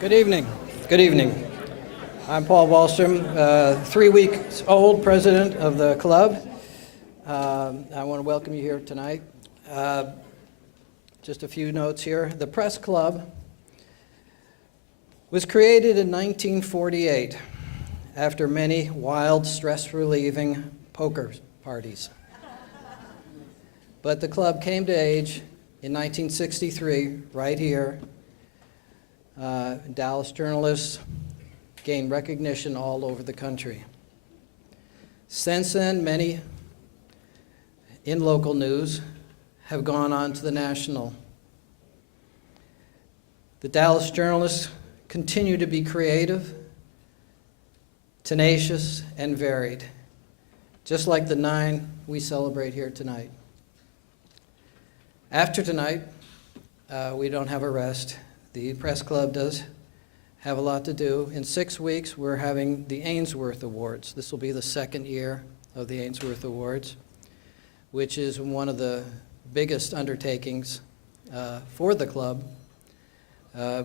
Good evening. Good evening. I'm Paul Wallstrom, 3 weeks old president of the club. I want to welcome you here tonight. Just a few notes here. The Press Club was created in 1948 after many wild, stress-relieving poker parties. But the club came to age in 1963, right here. Dallas journalists gained recognition all over the country. Since then, many in local news have gone on to the national. The Dallas journalists continue to be creative, tenacious, and varied, just like the 9 we celebrate here tonight. After tonight, we don't have a rest. The Press Club does have a lot to do. In 6 weeks, we're having the Ainsworth Awards. This will be the 2nd year of the Ainsworth Awards, which is one of the biggest undertakings for the club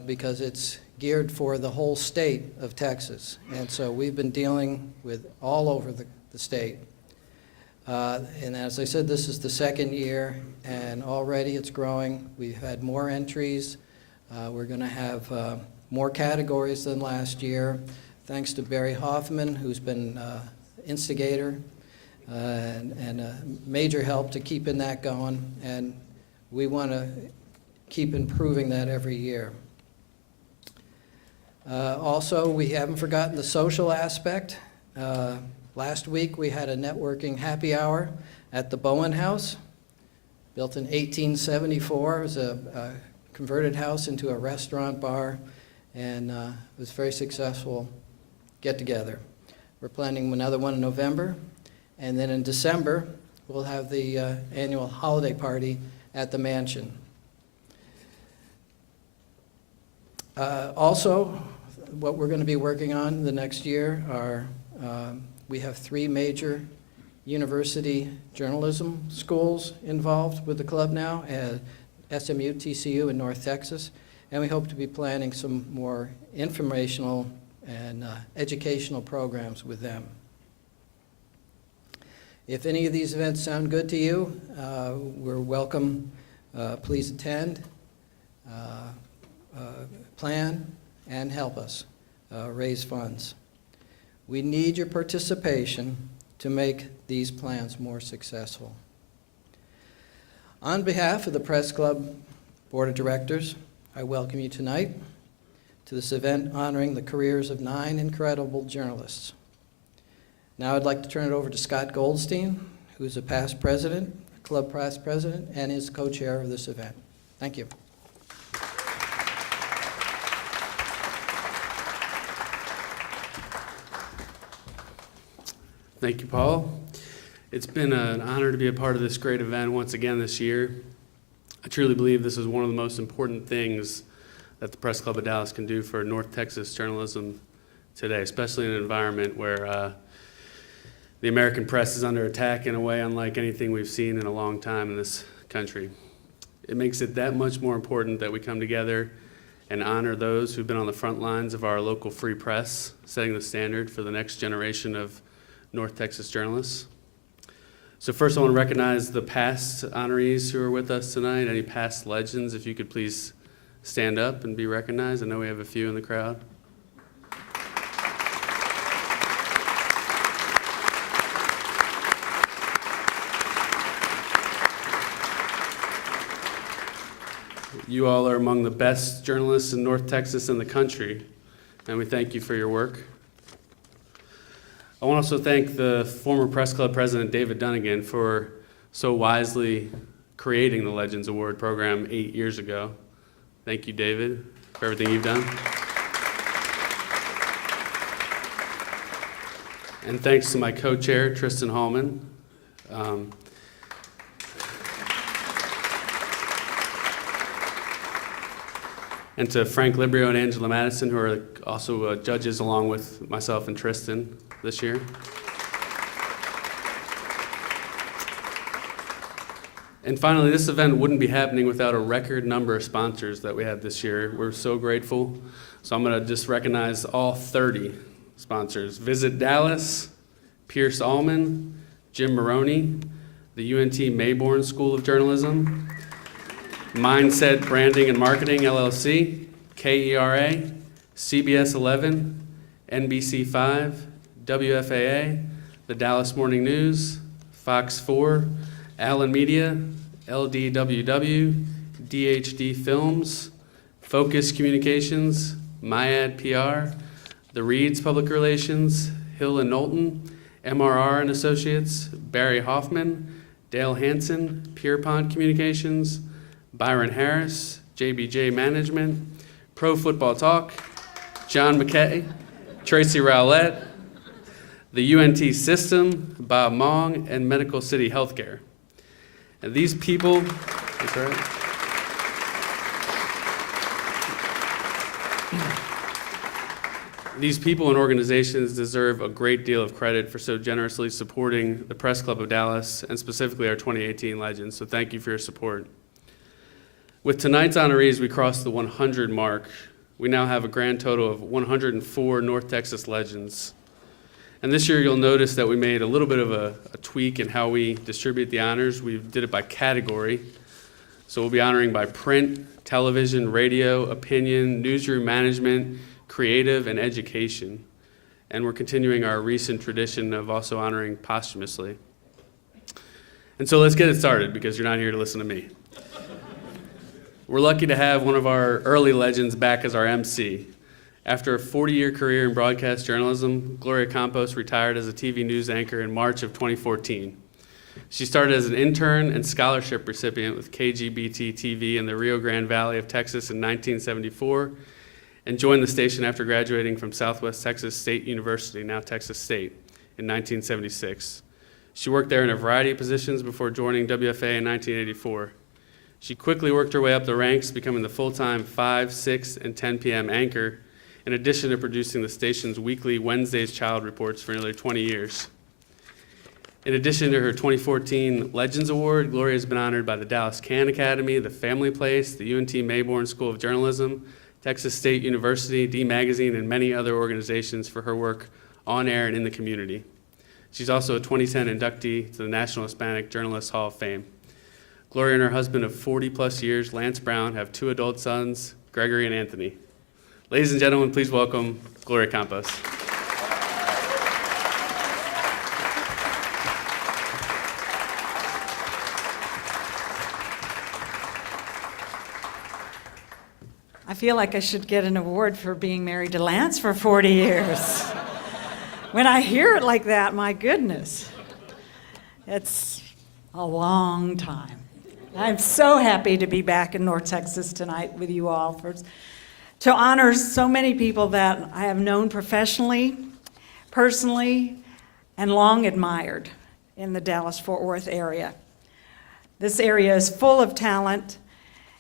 because it's geared for the whole state of Texas. And so we've been dealing with all over the state. And as I said, this is the 2nd year, and already it's growing. We've had more entries. We're going to have more categories than last year, thanks to Barry Hoffman, who's been instigator and a major help to keeping that going. And we want to keep improving that every year. Also, we haven't forgotten the social aspect. Last week, we had a networking happy hour at the Bowen House, built in 1874. It was a converted house into a restaurant bar, and it was a very successful get-together. We're planning another one in November, and then in December, we'll have the annual holiday party at the mansion. Also, what we're going to be working on the next year are we have 3 major university journalism schools involved with the club now, SMU, TCU, and North Texas, and we hope to be planning some more informational and educational programs with them. If any of these events sound good to you, we're welcome. Please attend, plan, and help us raise funds. We need your participation to make these plans more successful. On behalf of the Press Club Board of Directors, I welcome you tonight to this event honoring the careers of 9 incredible journalists. Now I'd like to turn it over to Scott Goldstein, who's a past president, club past president, and is co-chair of this event. Thank you. Thank you, Paul. It's been an honor to be a part of this great event once again this year. I truly believe this is one of the most important things that the Press Club of Dallas can do for North Texas journalism today, especially in an environment where the American press is under attack in a way unlike anything we've seen in a long time in this country. It makes it that much more important that we come together and honor those who've been on the front lines of our local free press, setting the standard for the next generation of North Texas journalists. So first I want to recognize the past honorees who are with us tonight. Any past legends, if you could please stand up and be recognized. I know we have a few in the crowd. You all are among the best journalists in North Texas and the country, and we thank you for your work. I want to also thank the former Press Club president, David Dunnigan, for so wisely creating the Legends Award program 8 years ago. Thank you, David, for everything you've done. And thanks to my co-chair, Tristan Hallman. And to Frank Librio and Angela Madison, who are also judges along with myself and Tristan this year. And finally, this event wouldn't be happening without a record number of sponsors that we had this year. We're so grateful. So I'm going to just recognize all 30 sponsors. Visit Dallas, Pierce Allman, Jim Maroney, the UNT Mayborn School of Journalism, Mindset Branding and Marketing, LLC, KERA, CBS 11, NBC 5, WFAA, the Dallas Morning News, Fox 4, Allen Media, LDWW, DHD Films, Focus Communications, Myad PR, The Reeds Public Relations, Hill and Knowlton, MRR and Associates, Barry Hoffman, Dale Hansen, Pierpont Communications, Byron Harris, JBJ Management, Pro Football Talk, John McKay, Tracy Rowlett, the UNT System, Bob Mong, and Medical City Healthcare. And these people, that's right. These people and organizations deserve a great deal of credit for so generously supporting the Press Club of Dallas and specifically our 2018 Legends. So thank you for your support. With tonight's honorees, we crossed the 100 mark. We now have a grand total of 104 North Texas Legends. And this year you'll notice that we made a little bit of a tweak in how we distribute the honors. We did it by category. So we'll be honoring by print, television, radio, opinion, newsroom management, creative, and education. And we're continuing our recent tradition of also honoring posthumously. And so let's get it started because you're not here to listen to me. We're lucky to have one of our early legends back as our MC. After a 40-year career in broadcast journalism, Gloria Campos retired as a TV news anchor in March of 2014. She started as an intern and scholarship recipient with KGBT TV in the Rio Grande Valley of Texas in 1974 and joined the station after graduating from Southwest Texas State University, now Texas State, in 1976. She worked there in a variety of positions before joining WFA in 1984. She quickly worked her way up the ranks, becoming the full-time 5, 6, and 10 p.m. anchor, in addition to producing the station's weekly Wednesday's Child Reports for nearly 20 years. In addition to her 2014 Legends Award, Gloria has been honored by the Dallas Can Academy, the Family Place, the UNT Mayborn School of Journalism, Texas State University, D Magazine, and many other organizations for her work on air and in the community. She's also a 2010 inductee to the National Hispanic Journalists Hall of Fame. Gloria and her husband of 40-plus years, Lance Brown, have 2 adult sons, Gregory and Anthony. Ladies and gentlemen, please welcome Gloria Campos. I feel like I should get an award for being married to Lance for 40 years. When I hear it like that, my goodness, it's a long time. I'm so happy to be back in North Texas tonight with you all to honor so many people that I have known professionally, personally, and long admired in the Dallas-Fort Worth area. This area is full of talent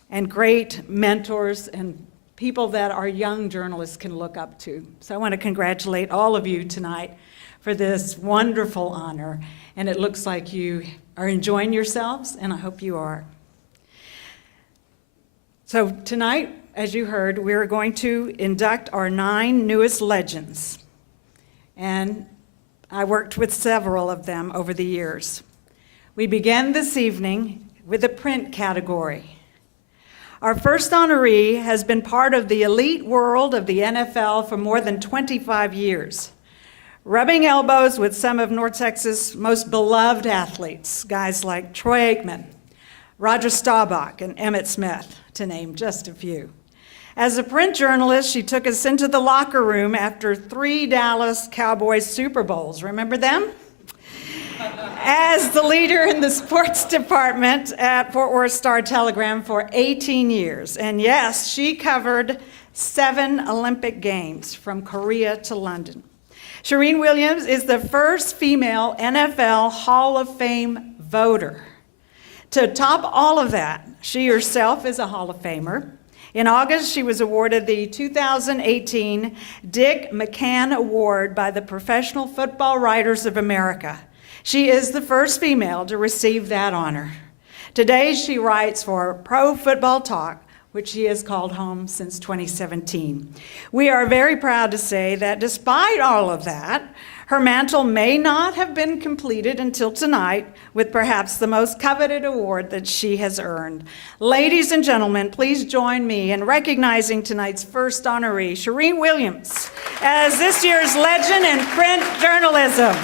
and great mentors and people that our young journalists can look up to. So I want to congratulate all of you tonight for this wonderful honor. And it looks like you are enjoying yourselves, and I hope you are. So tonight, as you heard, we're going to induct our 9 newest legends. And I worked with several of them over the years. We begin this evening with the print category. Our first honoree has been part of the elite world of the NFL for more than 25 years, rubbing elbows with some of North Texas' most beloved athletes, guys like Troy Aikman, Roger Staubach, and Emmitt Smith, to name just a few. As a print journalist, she took us into the locker room after 3 Dallas Cowboys Super Bowls. Remember them? As the leader in the sports department at Fort Worth Star-Telegram for 18 years. And yes, she covered 7 Olympic Games from Korea to London. Charean Williams is the first female NFL Hall of Fame voter. To top all of that, she herself is a Hall of Famer. In August, she was awarded the 2018 Dick McCann Award by the Professional Football Writers of America. She is the first female to receive that honor. Today, she writes for Pro Football Talk, which she has called home since 2017. We are very proud to say that despite all of that, her mantle may not have been completed until tonight with perhaps the most coveted award that she has earned. Ladies and gentlemen, please join me in recognizing tonight's first honoree, Shireen Williams, as this year's Legend in Print Journalism.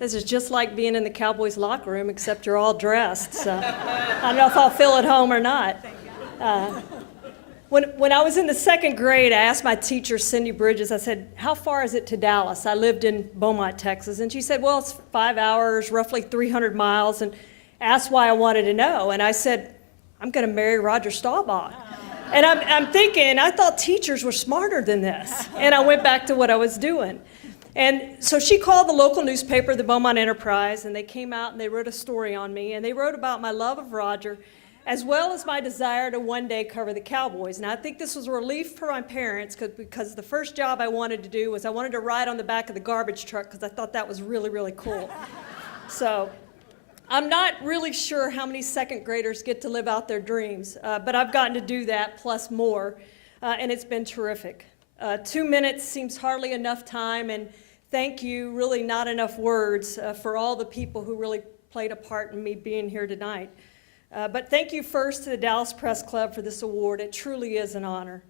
This is just like being in the Cowboys locker room, except you're all dressed. So I don't know if I'll feel at home or not. When I was in the second grade, I asked my teacher, Cindy Bridges, I said, how far is it to Dallas? I lived in Beaumont, Texas. And she said, well, it's 5 hours, roughly 300 miles, and asked why I wanted to know. And I said, I'm going to marry Roger Staubach. And I'm thinking, I thought teachers were smarter than this. And I went back to what I was doing. And so she called the local newspaper, the Beaumont Enterprise, and they came out and they wrote a story on me. And they wrote about my love of Roger, as well as my desire to one day cover the Cowboys. And I think this was a relief for my parents because the first job I wanted to do was I wanted to ride on the back of the garbage truck because I thought that was really, really cool. So I'm not really sure how many second graders get to live out their dreams, but I've gotten to do that plus more, and it's been terrific. 2 minutes seems hardly enough time, and thank you, really not enough words for all the people who really played a part in me being here tonight. But thank you first to the Dallas Press Club for this award. It truly is an honor.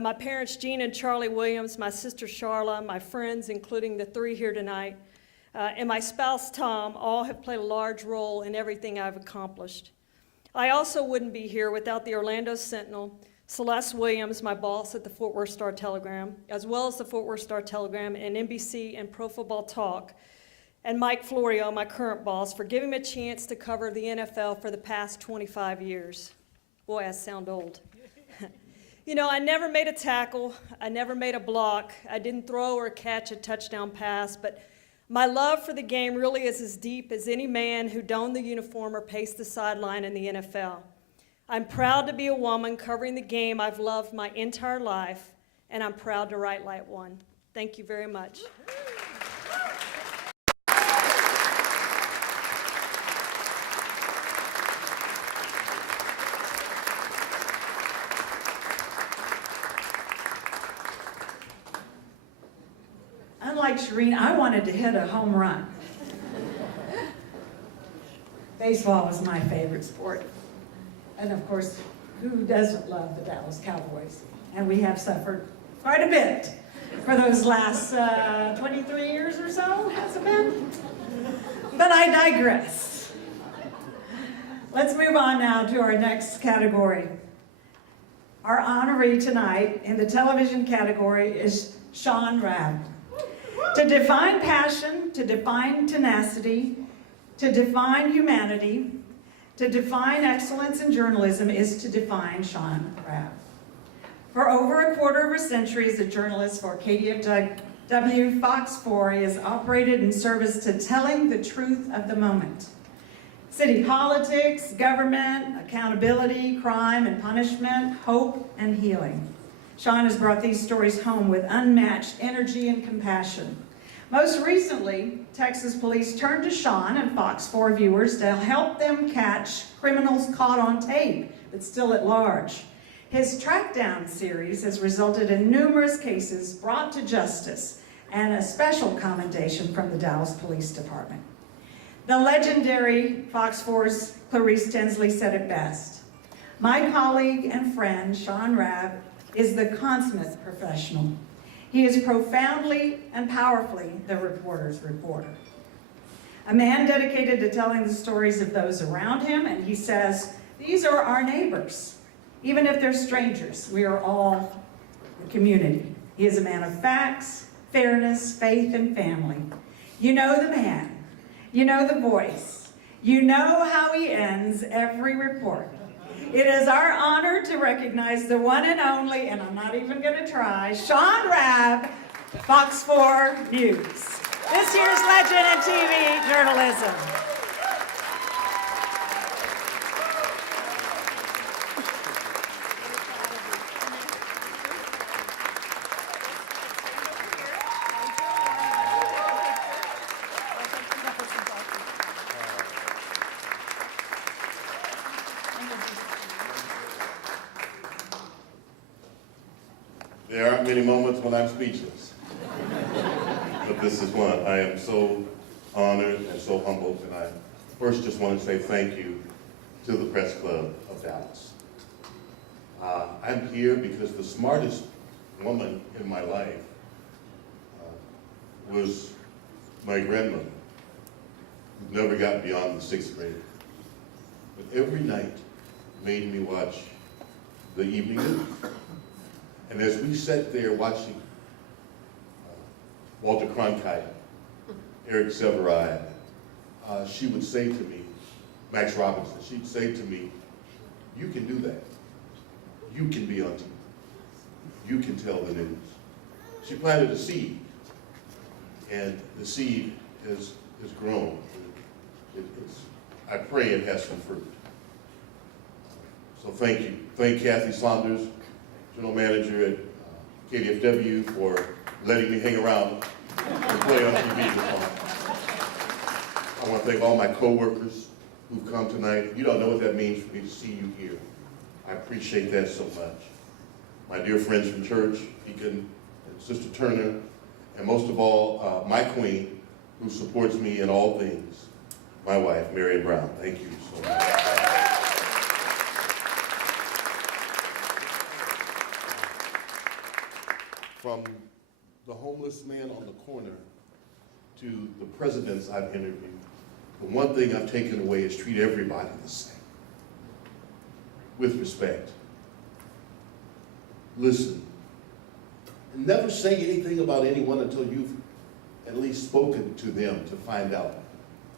My parents, Jean and Charlie Williams, my sister Charla, my friends, including the 3 here tonight, and my spouse Tom, all have played a large role in everything I've accomplished. I also wouldn't be here without the Orlando Sentinel, Celeste Williams, my boss at the Fort Worth Star-Telegram, as well as the Fort Worth Star-Telegram and NBC and Pro Football Talk, and Mike Florio, my current boss, for giving me a chance to cover the NFL for the past 25 years. Boy, I sound old. You know, I never made a tackle, I never made a block, I didn't throw or catch a touchdown pass, but my love for the game really is as deep as any man who donned the uniform or paced the sideline in the NFL. I'm proud to be a woman covering the game I've loved my entire life, and I'm proud to write like one. Thank you very much. Unlike Shireen, I wanted to hit a home run. Baseball was my favorite sport. And of course, who doesn't love the Dallas Cowboys? And we have suffered quite a bit for those last 23 years or so, has it been? But I digress. Let's move on now to our next category. Our honoree tonight in the television category is Sean Rabb. To define passion, to define tenacity, to define humanity, to define excellence in journalism is to define Sean Rabb. For over a quarter of a century as a journalist for KDFW, Fox 4 is operated in service to telling the truth of the moment. City politics, government, accountability, crime and punishment, hope and healing. Sean has brought these stories home with unmatched energy and compassion. Most recently, Texas police turned to Sean and Fox 4 viewers to help them catch criminals caught on tape, but still at large. His Trackdown series has resulted in numerous cases brought to justice and a special commendation from the Dallas Police Department. The legendary Fox 4's Clarice Tinsley said it best. My colleague and friend, Sean Rabb, is the consummate professional. He is profoundly and powerfully the reporter's reporter. A man dedicated to telling the stories of those around him, and he says, these are our neighbors. Even if they're strangers, we are all a community. He is a man of facts, fairness, faith, and family. You know the man. You know the voice. You know how he ends every report. It is our honor to recognize the one and only, and I'm not even going to try, Sean Rabb, Fox 4 News. This year's legend in TV journalism. There aren't many moments when I'm speechless, but this is one. I am so honored and so humbled, and I first just want to say thank you to the Press Club of Dallas. I'm here because the smartest woman in my life was my grandmother, who never got beyond the 6th grade. But every night made me watch the evening news. And as we sat there watching Walter Cronkite, Eric Sevareid, she would say to me, Max Robinson, she'd say to me, you can do that. You can be on TV. You can tell the news. She planted a seed, and the seed has grown. I pray it has some fruit. So thank you. Thank Kathy Saunders, General Manager at KDFW, for letting me hang around and play on TV this morning. I want to thank all my coworkers who've come tonight. You don't know what that means for me to see you here. I appreciate that so much. My dear friends from church, Deacon and Sister Turner, and most of all, my queen, who supports me in all things, my wife, Marion Brown. Thank you so much. From the homeless man on the corner to the presidents I've interviewed, the one thing I've taken away is treat everybody the same, with respect. Listen, and never say anything about anyone until you've at least spoken to them to find out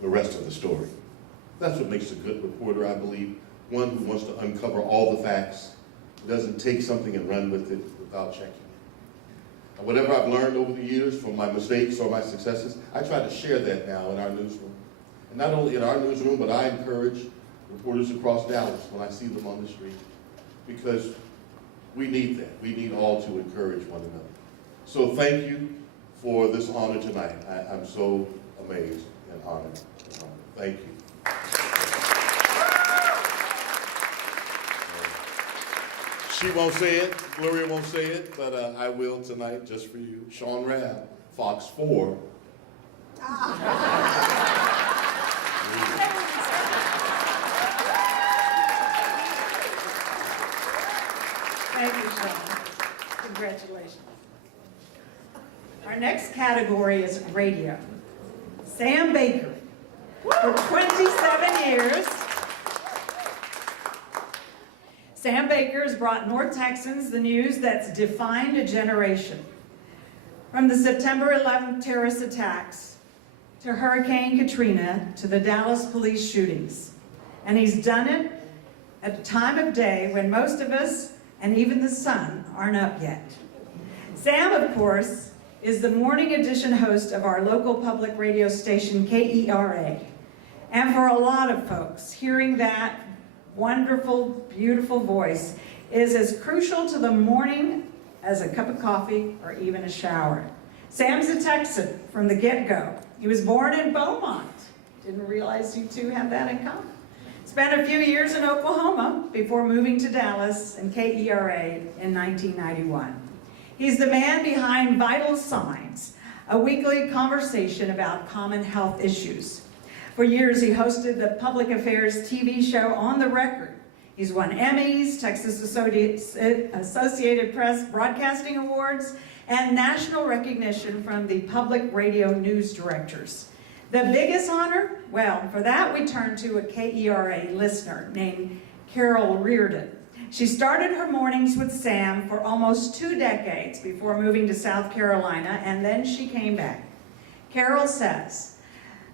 the rest of the story. That's what makes a good reporter, I believe, one who wants to uncover all the facts, who doesn't take something and run with it without checking. And whatever I've learned over the years from my mistakes or my successes, I try to share that now in our newsroom. And not only in our newsroom, but I encourage reporters across Dallas when I see them on the street, because we need that. We need all to encourage one another. So thank you for this honor tonight. I'm so amazed and honored. Thank you. She won't say it, Gloria won't say it, but I will tonight just for you. Sean Rabb, Fox 4. Thank you, Sean. Congratulations. Our next category is radio. Sam Baker, for 27 years. Sam Baker has brought North Texans the news that's defined a generation. From the September 11th terrorist attacks, to Hurricane Katrina, to the Dallas police shootings. And he's done it at a time of day when most of us, and even the sun, aren't up yet. Sam, of course, is the morning edition host of our local public radio station, KERA. And for a lot of folks, hearing that wonderful, beautiful voice is as crucial to the morning as a cup of coffee or even a shower. Sam's a Texan from the get-go. He was born in Beaumont. Didn't realize you two had that in common. Spent a few years in Oklahoma before moving to Dallas and KERA in 1991. He's the man behind Vital Signs, a weekly conversation about common health issues. For years, he hosted the public affairs TV show On the Record. He's won Emmys, Texas Associated Press Broadcasting Awards, and national recognition from the public radio news directors. The biggest honor? Well, for that we turn to a KERA listener named Carol Reardon. She started her mornings with Sam for almost 2 decades before moving to South Carolina, and then she came back. Carol says,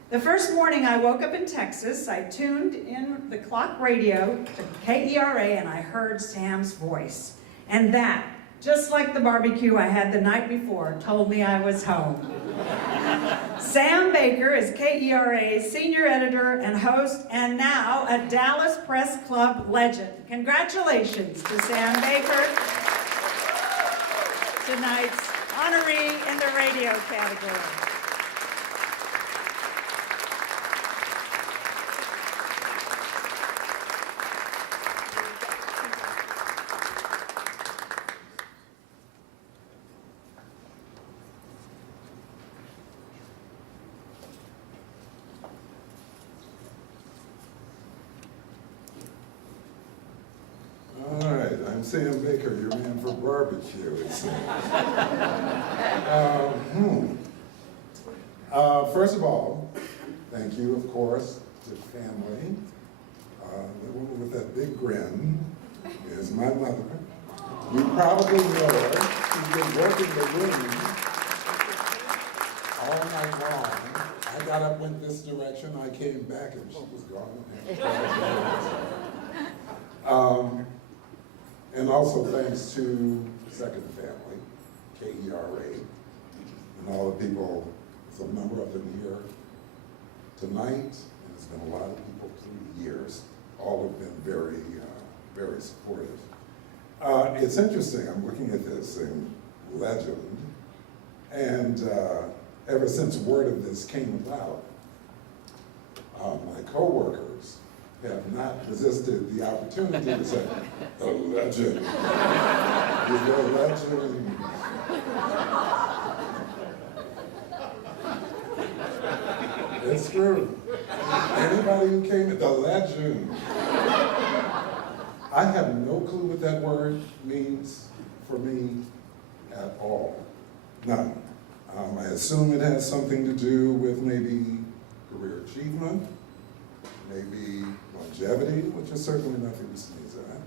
"The first morning I woke up in Texas, I tuned in the clock radio to KERA and I heard Sam's voice. And that just like the barbecue I had the night before told me I was home. Sam Baker is KERA's senior editor and host, and now a Dallas Press Club legend. Congratulations to Sam Baker, tonight's honoree in the radio category. All right, I'm Sam Baker, your man for barbecue, it seems. First of all, thank you, of course, to family. The woman with that big grin is my mother. You probably know her. She's been working the room all night long. I got up, went this direction, I came back, and she was gone. And also thanks to Second Family, KERA, and all the people, there's a number of them here tonight, and there's been a lot of people through the years. All have been very, very supportive. It's interesting, I'm looking at this thing, legend, and ever since word of this came about, my coworkers have not resisted the opportunity to say, the legend, you're the legend. It's true. Anybody who came, the legend. I have no clue what that word means for me at all. None. I assume it has something to do with maybe career achievement, maybe longevity, which is certainly nothing to sneeze at.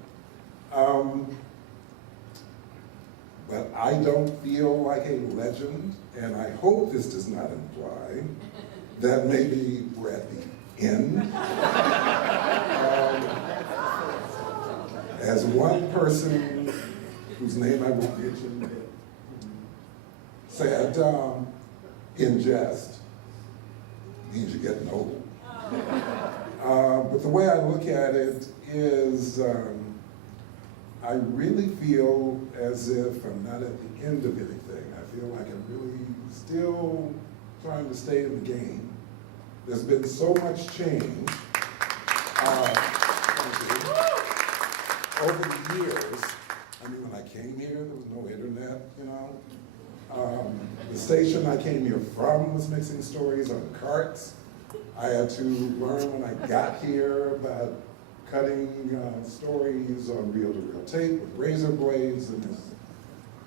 But I don't feel like a legend, and I hope this does not imply that maybe we're at the end. As one person whose name I won't mention said, in jest, means you're getting old. But the way I look at it is, I really feel as if I'm not at the end of anything. I feel like I'm really still trying to stay in the game. There's been so much change over the years. I mean, when I came here, there was no internet, you know. The station I came here from was mixing stories on carts. I had to learn when I got here about cutting stories on reel-to-reel tape with razor blades, and it's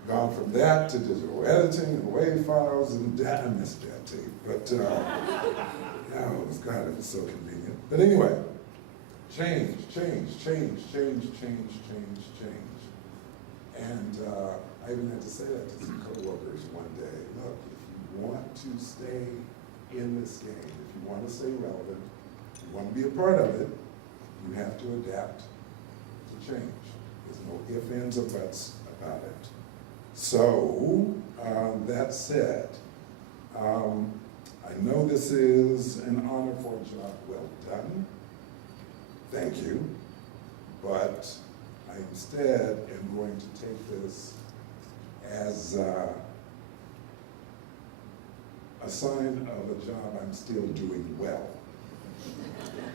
gone from that to digital editing and WAV files, and I missed that tape. But yeah, it was God, it was so convenient. But anyway, change. And I even had to say that to some coworkers one day. Look, if you want to stay in this game, if you want to stay relevant, if you want to be a part of it, you have to adapt to change. There's no ifs, ands, or buts about it. So, that said, I know this is an honor for a job well done. Thank you. But I instead am going to take this as a sign of a job I'm still doing well,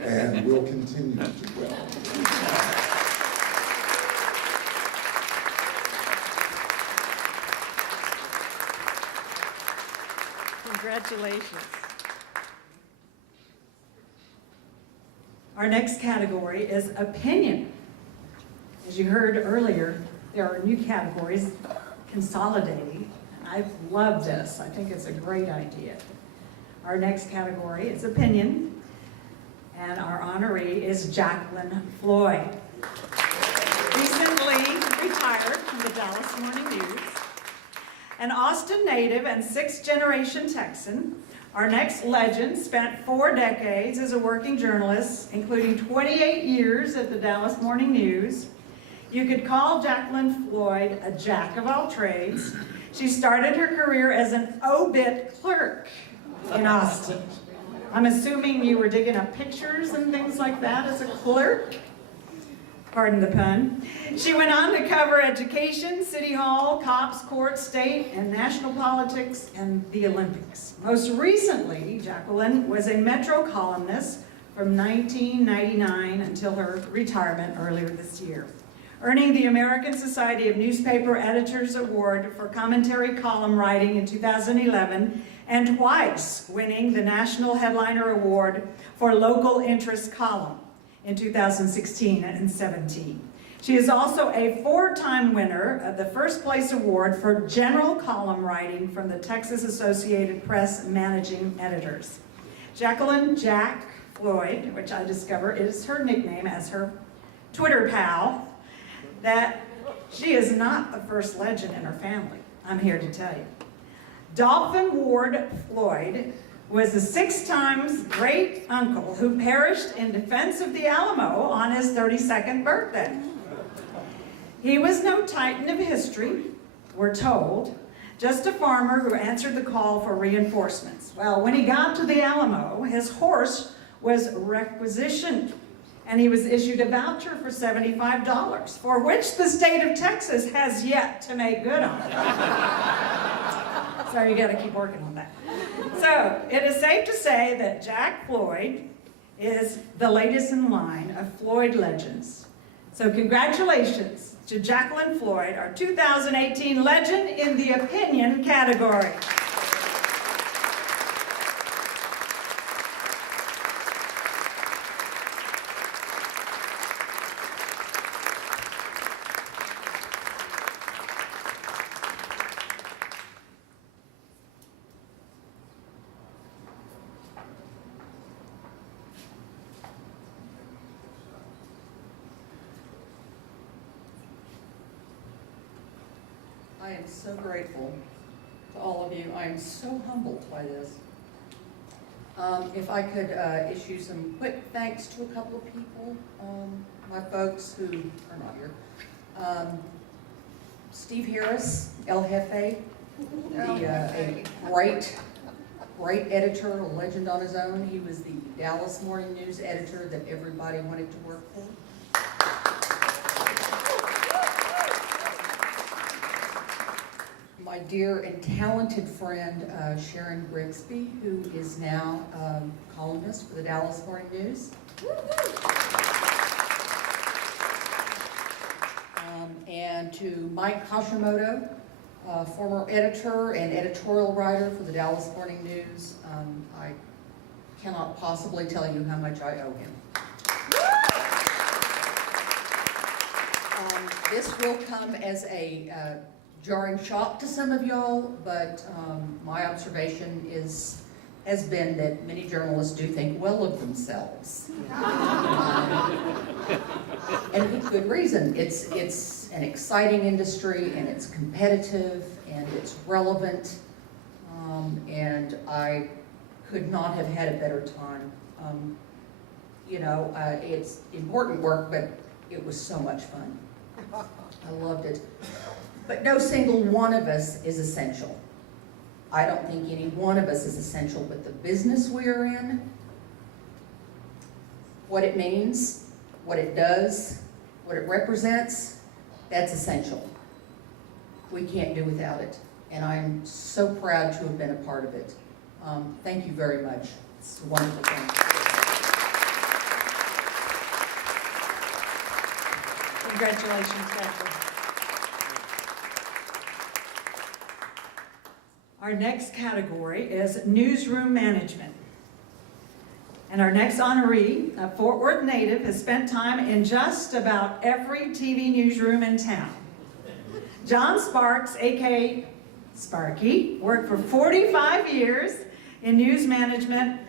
and will continue to do well. Congratulations. Our next category is opinion. As you heard earlier, there are new categories consolidating. I love this. I think it's a great idea. Our next category is opinion, and our honoree is Jacqueline Floyd. Recently retired from the Dallas Morning News. An Austin native and sixth-generation Texan, our next legend spent 4 decades as a working journalist, including 28 years at the Dallas Morning News. You could call Jacqueline Floyd a jack of all trades. She started her career as an obit clerk in Austin. I'm assuming you were digging up pictures and things like that as a clerk. Pardon the pun. She went on to cover education, city hall, cops, court, state, and national politics, and the Olympics. Most recently, Jacqueline was a Metro columnist from 1999 until her retirement earlier this year, earning the American Society of Newspaper Editors Award for commentary column writing in 2011, and twice winning the National Headliner Award for local interest column in 2016 and 17. She is also a 4-time winner of the first place award for general column writing from the Texas Associated Press Managing Editors. Jacqueline Jack Floyd, which I discover is her nickname as her Twitter pal, that she is not the first legend in her family, I'm here to tell you. Dolphin Ward Floyd was the 6 times great uncle who perished in defense of the Alamo on his 32nd birthday. He was no titan of history, we're told, just a farmer who answered the call for reinforcements. Well, when he got to the Alamo, his horse was requisitioned, and he was issued a voucher for $75, for which the state of Texas has yet to make good on. So you gotta keep working on that. So it is safe to say that Jack Floyd is the latest in line of Floyd legends. So congratulations to Jacqueline Floyd, our 2018 Legend in the Opinion category. I am so grateful to all of you. I am so humbled by this. If I could issue some quick thanks to a couple of people, my folks who are not here. Steve Harris, El Jefe, a great editor, a legend on his own. He was the Dallas Morning News editor that everybody wanted to work for. My dear and talented friend, Sharon Grigsby, who is now columnist for the Dallas Morning News. And to Mike Hashimoto, former editor and editorial writer for the Dallas Morning News. I cannot possibly tell you how much I owe him. This will come as a jarring shock to some of y'all, but my observation has been that many journalists do think well of themselves. And with good reason. It's an exciting industry, and it's competitive, and it's relevant, and I could not have had a better time. It's important work, but it was so much fun. I loved it. But no single one of us is essential. I don't think any one of us is essential, but the business we're in, what it means, what it does, what it represents, that's essential. We can't do without it. And I'm so proud to have been a part of it. Thank you very much. It's a wonderful thing. Congratulations, Jacqueline. Our next category is newsroom management. And our next honoree, a Fort Worth native, has spent time in just about every TV newsroom in town. John Sparks, a.k.a. Sparky, worked for 45 years in news management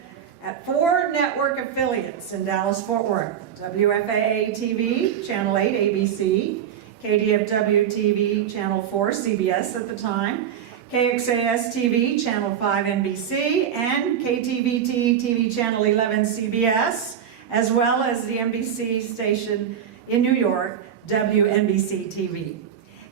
at 4 network affiliates in Dallas-Fort Worth. WFAA-TV, Channel 8, ABC, KDFW-TV, Channel 4, CBS at the time, KXAS-TV, Channel 5, NBC, and KTVT-TV, Channel 11, CBS, as well as the NBC station in New York, WNBC TV.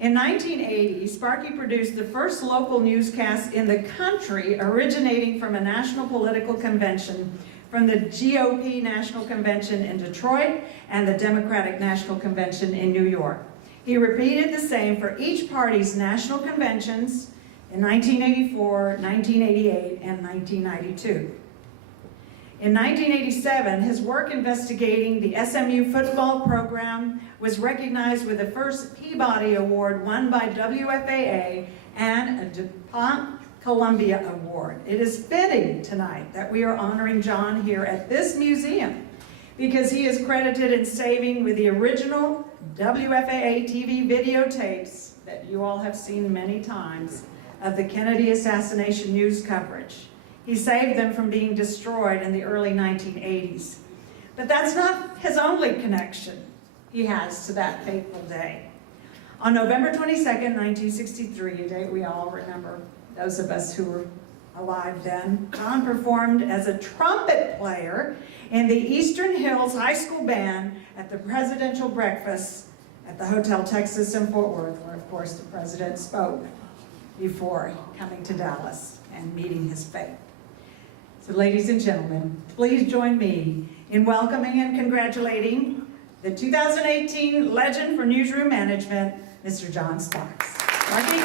In 1980, Sparky produced the first local newscast in the country, originating from a national political convention from the GOP National Convention in Detroit and the Democratic National Convention in New York. He repeated the same for each party's national conventions in 1984, 1988, and 1992. In 1987, his work investigating the SMU football program was recognized with the first Peabody Award won by WFAA and a DuPont Columbia Award. It is fitting tonight that we are honoring John here at this museum because he is credited in saving with the original WFAA TV videotapes that you all have seen many times of the Kennedy assassination news coverage. He saved them from being destroyed in the early 1980s. But that's not his only connection he has to that fateful day. On November 22nd, 1963, a date we all remember, those of us who were alive then, John performed as a trumpet player in the Eastern Hills High School Band at the presidential breakfast at the Hotel Texas in Fort Worth, where of course the president spoke before coming to Dallas and meeting his fate. So ladies and gentlemen, please join me in welcoming and congratulating the 2018 Legend for Newsroom Management, Mr. John Sparks. Marky?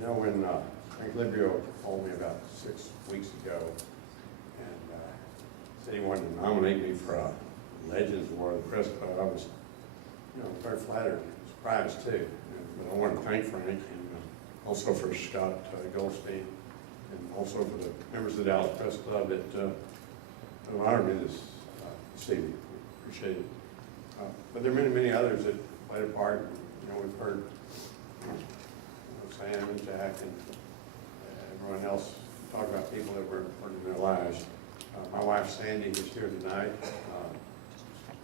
You know, when Frank Librio called me about 6 weeks ago and said he wanted to nominate me for a Legends Award of the Press Club, I was, very flattered and surprised too. But I want to thank Frank and also for Scott Goldstein and also for the members of the Dallas Press Club that have honored me this evening. Appreciate it. But there are many, many others that played a part. We've heard Sam and Jack and everyone else talk about people that were important in their lives. My wife Sandy is here tonight,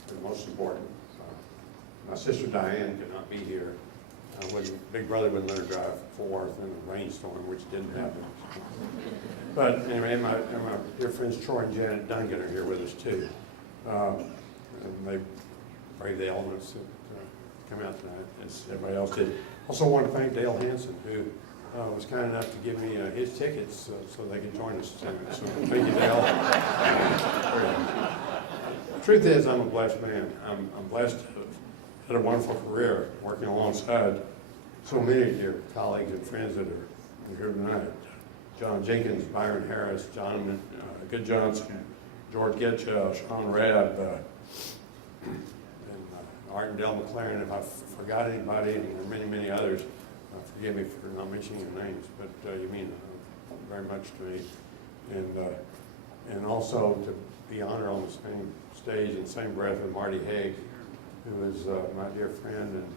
for the most important. My sister Diane could not be here. Big Brother wouldn't let her drive forth in a rainstorm, which didn't happen. But anyway, and my dear friends Troy and Janet Duncan are here with us too. And they brave the elements that come out tonight, as everybody else did. Also want to thank Dale Hansen, who was kind enough to give me his tickets so they could join us tonight. So thank you, Dale. The truth is, I'm a blessed man. I'm blessed to have had a wonderful career working alongside so many dear colleagues and friends that are here tonight. John Jenkins, Byron Harris, John Good Johnson, George Getchell, Sean Rabb, and Art and Del McLaren. If I forgot anybody, and there are many, many others, forgive me for not mentioning your names, but you mean very much to me. And also to be honored on the same stage in the same breath with Marty Haig, who is my dear friend and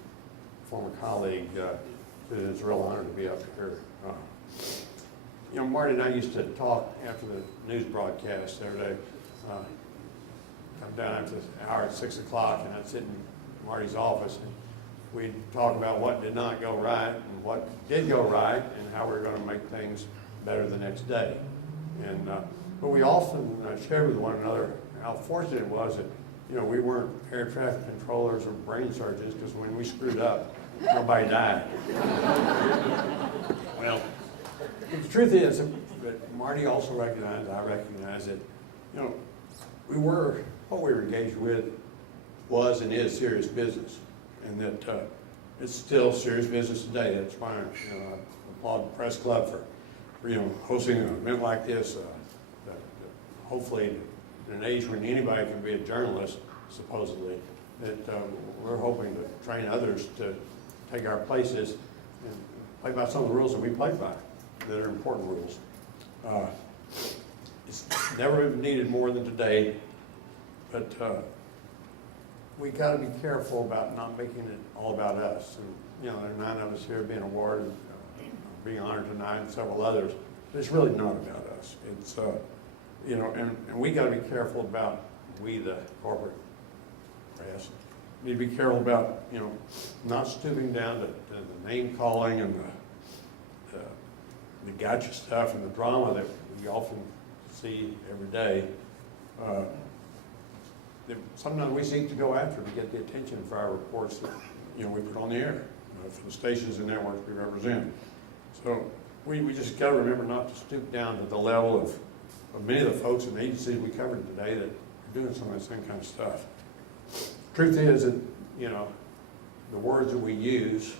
former colleague. It's a real honor to be up here. Marty and I used to talk after the news broadcast every day. Come down after the hour at 6 o'clock, and I'd sit in Marty's office, and we'd talk about what did not go right and what did go right, and how we were going to make things better the next day. And but we often shared with one another how fortunate it was that we weren't air traffic controllers or brain surgeons, because when we screwed up, nobody died. Well, the truth is that Marty also recognized, I recognize that, what we were engaged with was and is serious business, and that it's still serious business today. That's why I applaud the Press Club for hosting an event like this. Hopefully, in an age when anybody can be a journalist, supposedly, that we're hoping to train others to take our places and play by some of the rules that we play by, that are important rules. It's never been needed more than today, but we got to be careful about not making it all about us. you know, there are 9 of us here being awarded, being honored tonight, and several others. But it's really not about us. It's, you know, and we got to be careful about, we the corporate press, need to be careful about, you know, not stooping down to the name calling and the gotcha stuff and the drama that we often see every day. That sometimes we seek to go after to get the attention for our reports that, you know, we put on the air, for the stations and networks we represent. So we just got to remember not to stoop down to the level of many of the folks in the agencies we covered today that are doing some of the same kind of stuff. Truth is that, you know, the words that we use,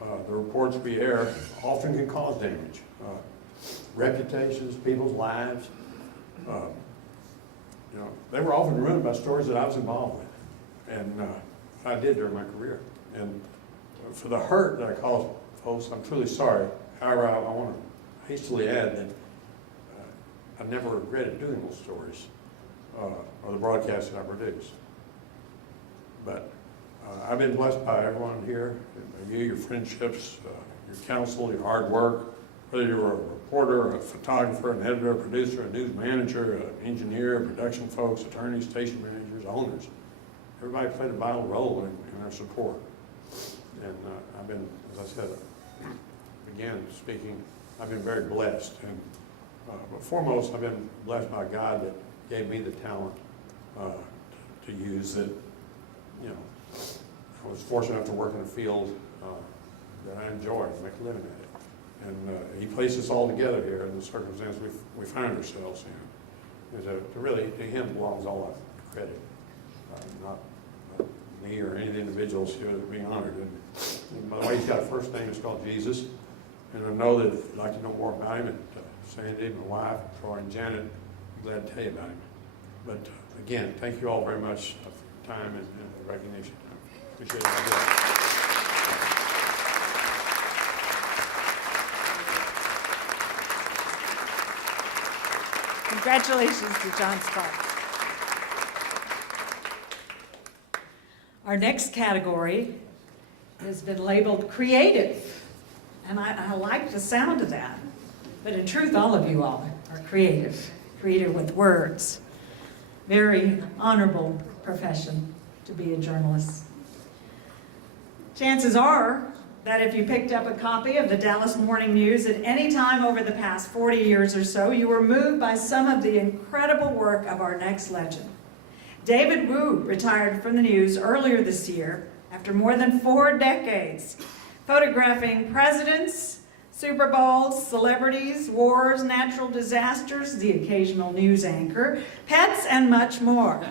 the reports we air, often can cause damage. Reputations, people's lives. You know, they were often ruined by stories that I was involved with, and I did during my career. And for the hurt that I caused folks, I'm truly sorry. However, I want to hastily add that I never regretted doing those stories or the broadcasts that I produced. But I've been blessed by everyone here, you, your friendships, your counsel, your hard work, whether you're a reporter, a photographer, an editor, a producer, a news manager, an engineer, production folks, attorneys, station managers, owners. Everybody played a vital role in our support. And I've been, as I said, again, speaking, I've been very blessed. And but foremost, I've been blessed by God that gave me the talent to use that, you know, I was fortunate enough to work in a field that I enjoy and make a living at it. And he placed us all together here in the circumstance we find ourselves in. To really, to him belongs all the credit, not me or any of the individuals here that are being honored. And by the way, he's got a first name, it's called Jesus. And I know that if you'd like to know more about him, and Sandy, my wife, Troy, and Janet, I'm glad to tell you about him. But again, thank you all very much for your time and recognition. I appreciate it. Congratulations to John Sparks. Our next category has been labeled creative, and I like the sound of that. But in truth, all of you all are creative with words. Very honorable profession to be a journalist. Chances are that if you picked up a copy of the Dallas Morning News at any time over the past 40 years or so, you were moved by some of the incredible work of our next legend. David Wu retired from the news earlier this year after more than 4 decades, photographing presidents, Super Bowls, celebrities, wars, natural disasters, the occasional news anchor, pets, and much more.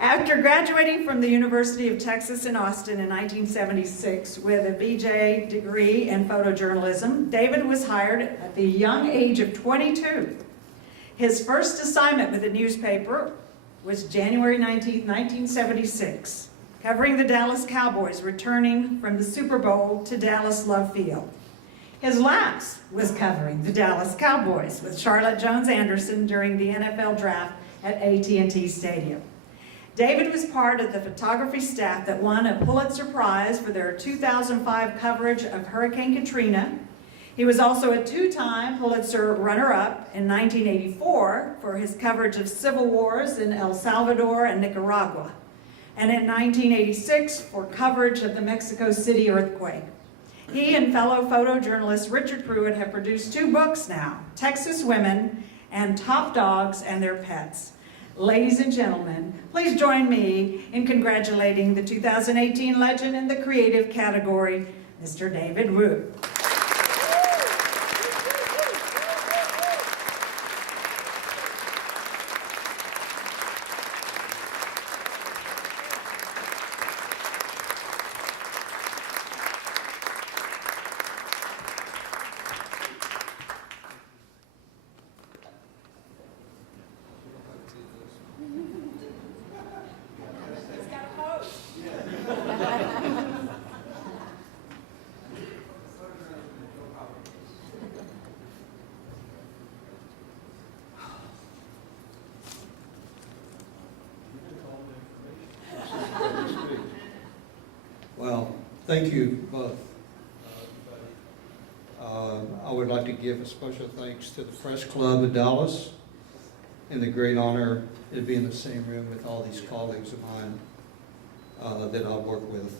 After graduating from the University of Texas in Austin in 1976 with a BJ degree in photojournalism, David was hired at the young age of 22. His first assignment with the newspaper was January 19, 1976, covering the Dallas Cowboys returning from the Super Bowl to Dallas Love Field. His last was covering the Dallas Cowboys with Charlotte Jones Anderson during the NFL draft at AT&T Stadium. David was part of the photography staff that won a Pulitzer Prize for their 2005 coverage of Hurricane Katrina. He was also a 2-time Pulitzer runner-up in 1984 for his coverage of civil wars in El Salvador and Nicaragua, and in 1986 for coverage of the Mexico City earthquake. He and fellow photojournalist Richard Pruitt have produced 2 books now, Texas Women and Top Dogs and Their Pets. Ladies and gentlemen, please join me in congratulating the 2018 legend in the creative category, Mr. David Wu. Thank you both. I would like to give a special thanks to the Press Club of Dallas and the great honor to be in the same room with all these colleagues of mine that I work with.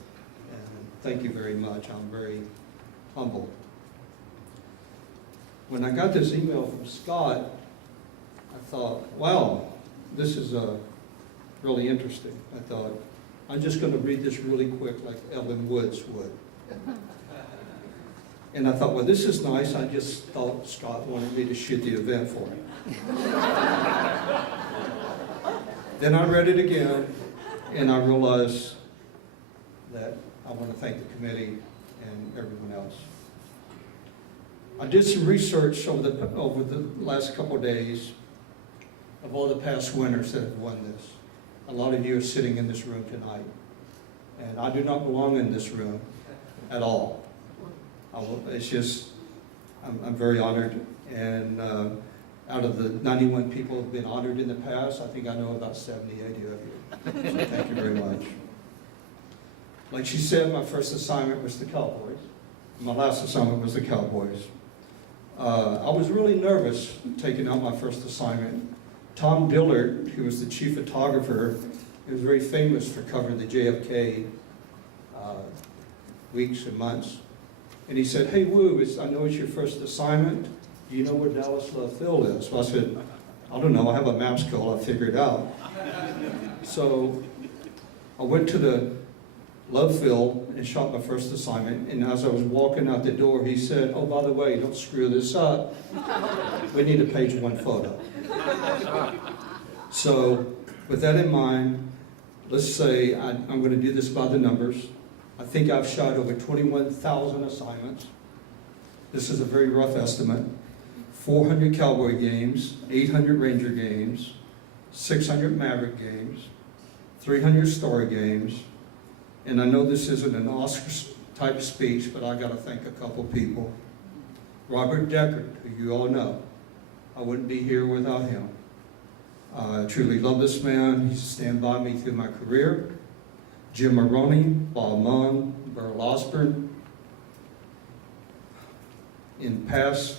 And thank you very much. I'm very humbled. When I got this email from Scott, I thought, wow, this is really interesting. I thought, I'm just going to read this really quick like Ellen Woods would. And I thought, well, this is nice. I just thought Scott wanted me to shoot the event for him. Then I read it again, and I realized that I want to thank the committee and everyone else. I did some research over the last couple of days of all the past winners that have won this. A lot of you are sitting in this room tonight, and I do not belong in this room at all. It's just, I'm very honored, and out of the 91 people who have been honored in the past, I think I know about 70, 80 of you. So thank you very much. Like she said, my first assignment was the Cowboys. My last assignment was the Cowboys. I was really nervous taking out my first assignment. Tom Dillard, who was the chief photographer, he was very famous for covering the JFK weeks and months. And he said, hey, Woo, I know it's your first assignment. Do you know where Dallas Love Field is? So I said, I don't know. I have a map skill. I'll figure it out. So I went to the Love Field and shot my first assignment. And as I was walking out the door, he said, oh, by the way, don't screw this up. We need a page one photo. So with that in mind, let's say I'm going to do this by the numbers. I think I've shot over 21,000 assignments. This is a very rough estimate. 400 Cowboy games, 800 Ranger games, 600 Maverick games, 300 Story games. And I know this isn't an Oscar-type speech, but I got to thank a couple people. Robert Deckard, who you all know. I wouldn't be here without him. I truly love this man. He's stand by me through my career. Jim Maroney, Bob Munn, Burl Osborne. In past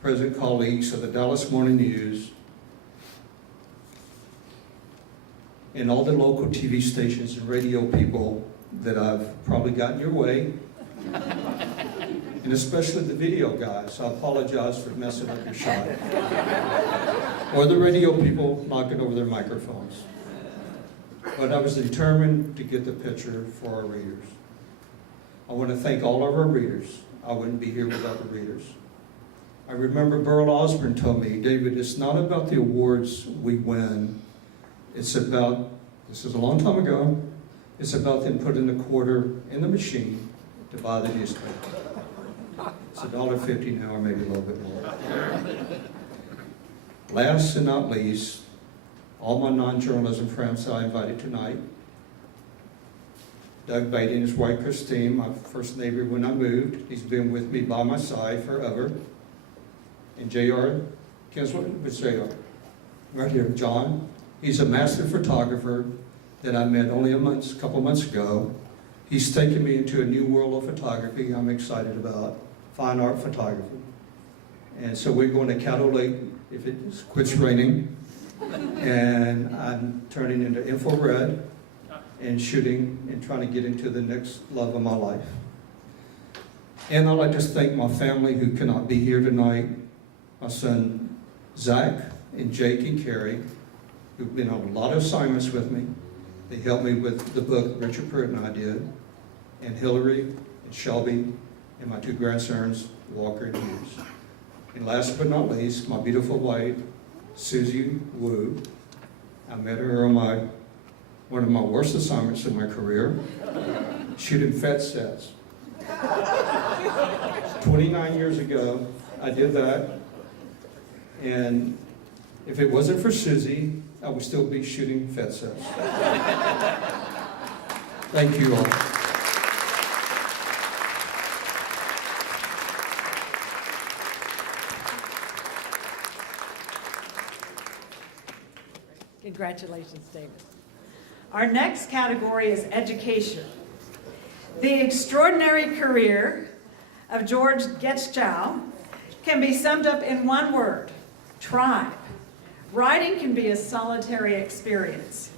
present colleagues of the Dallas Morning News and all the local TV stations and radio people that I've probably gotten your way, and especially the video guys. I apologize for messing up your shot. Or the radio people knocking over their microphones. But I was determined to get the picture for our readers. I want to thank all of our readers. I wouldn't be here without the readers. I remember Burl Osborne told me, David, it's not about the awards we win. It's about, this is a long time ago, it's about them putting the quarter in the machine to buy the newspaper. It's $1.50 now, or maybe a little bit more. Last and not least, all my non-journalism friends that I invited tonight. Doug Beatty and his wife Christine, my first neighbor when I moved. He's been with me by my side forever. And JR, guess what? What's JR? Right here, John. He's a master photographer that I met only a couple months ago. He's taken me into a new world of photography I'm excited about, fine art photography. And so we're going to Caddo Lake if it quits raining. And I'm turning into infrared and shooting and trying to get into the next love of my life. And I'd like to thank my family who cannot be here tonight, my son Zach and Jake and Carrie, who've been on a lot of assignments with me. They helped me with the book Richard Pruitt and I did, and Hillary and Shelby and my two grandsons, Walker and Hughes. And last but not least, my beautiful wife, Susie Wu. I met her on one of my worst assignments in my career, shooting fet sets. 29 years ago, I did that, and if it wasn't for Susie, I would still be shooting fet sets. Thank you all. Congratulations, David. Our next category is education. The extraordinary career of George Getchell can be summed up in one word: tribe. Writing can be a solitary experience.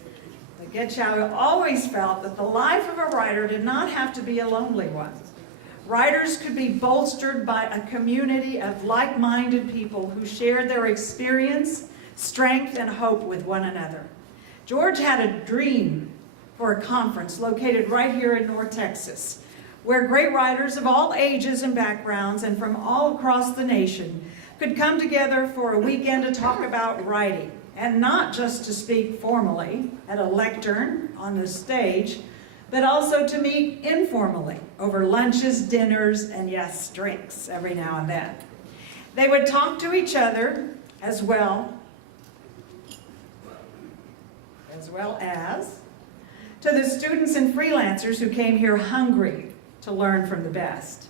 But Getchell always felt that the life of a writer did not have to be a lonely one. Writers could be bolstered by a community of like-minded people who shared their experience, strength, and hope with one another. George had a dream for a conference located right here in North Texas, where great writers of all ages and backgrounds and from all across the nation could come together for a weekend to talk about writing, and not just to speak formally at a lectern on the stage, but also to meet informally over lunches, dinners, and yes, drinks every now and then. They would talk to each other as well as to the students and freelancers who came here hungry to learn from the best.